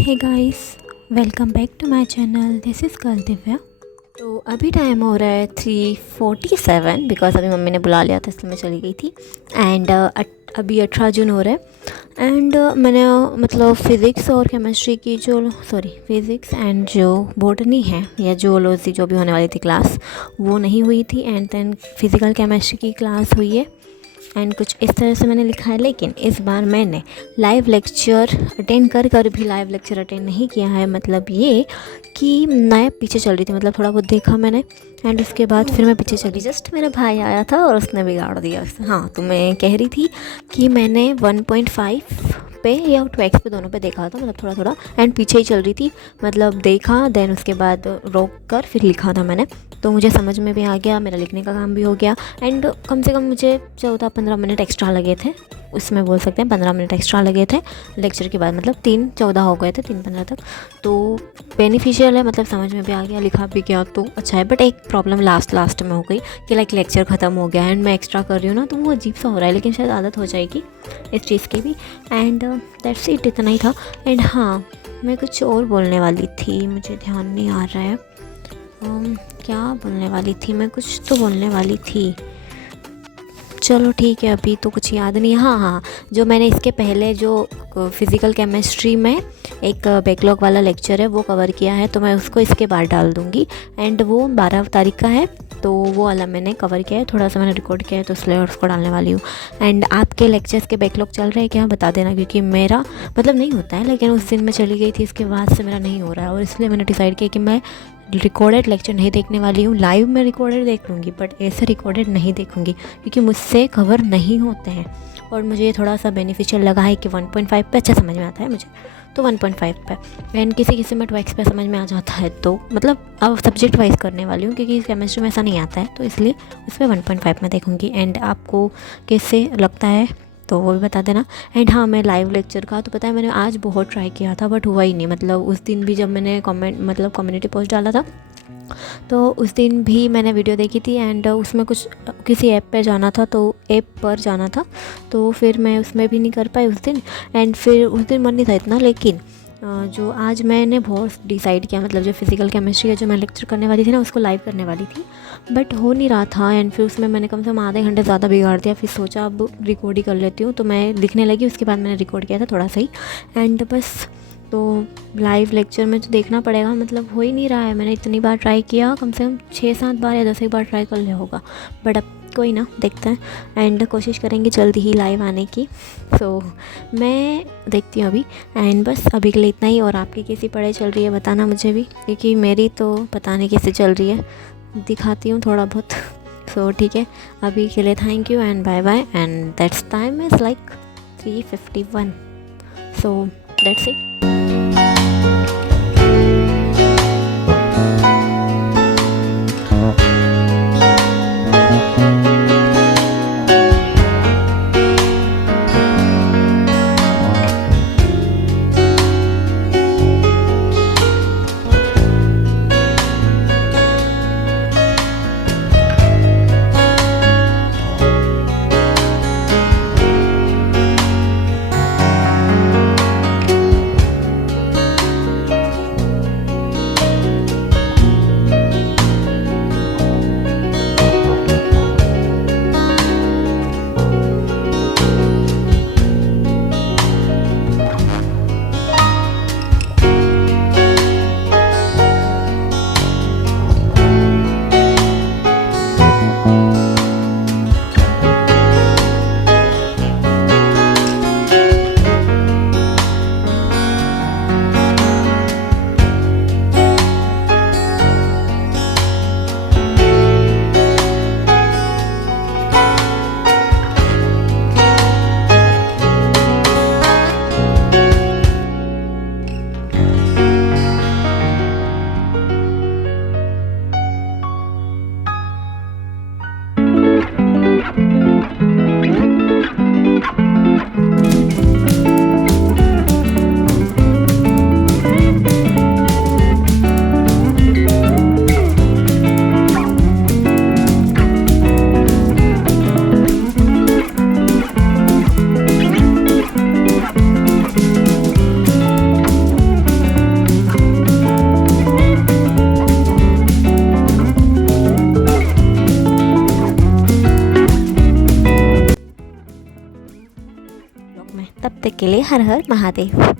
Hey guys, welcome back to my channel. This is कल दिव्या। तो अभी टाइम हो रहा है 3:47 बिकॉज अभी मम्मी ने बुला लिया था इसलिए मैं चली गई थी। एंड अभी 18 जून हो रहा है। एंड मैंने मतलब फ़िज़िक्स और केमिस्ट्री की फ़िज़िक्स एंड जो बॉटनी है या जूलॉजी जो भी होने वाली थी क्लास, वो नहीं हुई थी। एंड देन फिज़िकल केमिस्ट्री की क्लास हुई है एंड कुछ इस तरह से मैंने लिखा है। लेकिन इस बार मैंने लाइव लेक्चर अटेंड कर भी लाइव लेक्चर अटेंड नहीं किया है। मतलब ये कि मैं पीछे चल रही थी, मतलब थोड़ा बहुत देखा मैंने एंड उसके बाद फिर मैं पीछे चली। जस्ट मेरा भाई आया था और उसने बिगाड़ दिया। हाँ, तो मैं कह रही थी कि मैंने 1.5 पे या 2x पे दोनों पे देखा था, मतलब थोड़ा थोड़ा एंड पीछे ही चल रही थी। मतलब देखा देन उसके बाद रोक कर फिर लिखा था मैंने, तो मुझे समझ में भी आ गया, मेरा लिखने का काम भी हो गया। एंड कम से कम मुझे 14-15 मिनट एक्स्ट्रा लगे थे, उसमें बोल सकते हैं 15 मिनट एक्स्ट्रा लगे थे लेक्चर के बाद। मतलब 3:14 हो गए थे, 3:15 तक। तो बेनिफिशियल है, मतलब समझ में भी आ गया, लिखा भी गया, तो अच्छा है। बट एक प्रॉब्लम लास्ट में हो गई कि लाइक लेक्चर ख़त्म हो गया एंड मैं एक्स्ट्रा कर रही हूँ ना, तो वो अजीब सा हो रहा है। लेकिन शायद आदत हो जाएगी इस चीज़ की भी। एंड दैट्स इट, इतना ही था। एंड हाँ, मैं कुछ और बोलने वाली थी, मुझे ध्यान नहीं आ रहा है क्या बोलने वाली थी मैं। कुछ तो बोलने वाली थी, चलो ठीक है, अभी तो कुछ याद नहीं है। हाँ, जो मैंने इसके पहले जो फिज़िकल केमिस्ट्री में एक बैकलॉग वाला लेक्चर है वो कवर किया है, तो मैं उसको इसके बाद डाल दूँगी। एंड वो 12 तारीख का है, तो वो वाला मैंने कवर किया है, थोड़ा सा मैंने रिकॉर्ड किया है, तो इसलिए उसको डालने वाली हूँ। एंड आपके लेक्चर्स के बैकलॉग चल रहे हैं क्या, बता देना, क्योंकि मेरा मतलब नहीं होता है, लेकिन उस दिन मैं चली गई थी, इसके बाद से मेरा नहीं हो रहा है। और इसलिए मैंने डिसाइड किया कि मैं रिकॉर्डेड लेक्चर नहीं देखने वाली हूँ। लाइव में रिकॉर्डेड देख लूँगी बट ऐसे रिकॉर्डेड नहीं देखूँगी, क्योंकि मुझसे कवर नहीं होते हैं। और मुझे ये थोड़ा सा बेनिफिशियल लगा है कि 1.5 पे अच्छा समझ में आता है मुझे, तो 1.5 पे। एंड किसी में 2x पे समझ में आ जाता है, तो मतलब अब सब्जेक्ट वाइज करने वाली हूँ, क्योंकि केमिस्ट्री में ऐसा नहीं आता है, तो इसलिए उस पर 1.5 में देखूँगी। एंड आपको कैसे लगता है तो वो भी बता देना। एंड हाँ, मैं लाइव लेक्चर का तो पता है, मैंने आज बहुत ट्राई किया था बट हुआ ही नहीं। मतलब उस दिन भी जब मैंने कम्युनिटी पोस्ट डाला था, तो उस दिन भी मैंने वीडियो देखी थी एंड उसमें कुछ किसी ऐप पे जाना था, तो ऐप पर जाना था, तो फिर मैं उसमें भी नहीं कर पाई उस दिन। एंड फिर उस दिन मन नहीं था इतना। लेकिन जो आज मैंने बहुत डिसाइड किया, मतलब जो फिज़िकल केमिस्ट्री का जो मैं लेक्चर करने वाली थी ना, उसको लाइव करने वाली थी बट हो नहीं रहा था। एंड फिर उसमें मैंने कम से कम आधे घंटे ज़्यादा बिगाड़ दिया। फिर सोचा अब रिकॉर्ड ही कर लेती हूँ, तो मैं लिखने लगी, उसके बाद मैंने रिकॉर्ड किया था थोड़ा सा ही। एंड बस, तो लाइव लेक्चर में तो देखना पड़ेगा, मतलब हो ही नहीं रहा है। मैंने इतनी बार ट्राई किया, कम से कम 6-7 बार या 10 एक बार ट्राई कर लिया होगा, बट अब कोई ना, देखते हैं एंड कोशिश करेंगे जल्दी ही लाइव आने की। सो मैं देखती हूँ अभी। एंड बस अभी के लिए इतना ही। और आपकी कैसी पढ़ाई चल रही है बताना मुझे भी, क्योंकि मेरी तो पता नहीं कैसे चल रही है, दिखाती हूँ थोड़ा बहुत। सो ठीक है, अभी के लिए thank you and bye bye. And that's time is like 3:51, so that's it. Blog में। तब तक के लिए हर हर महादेव।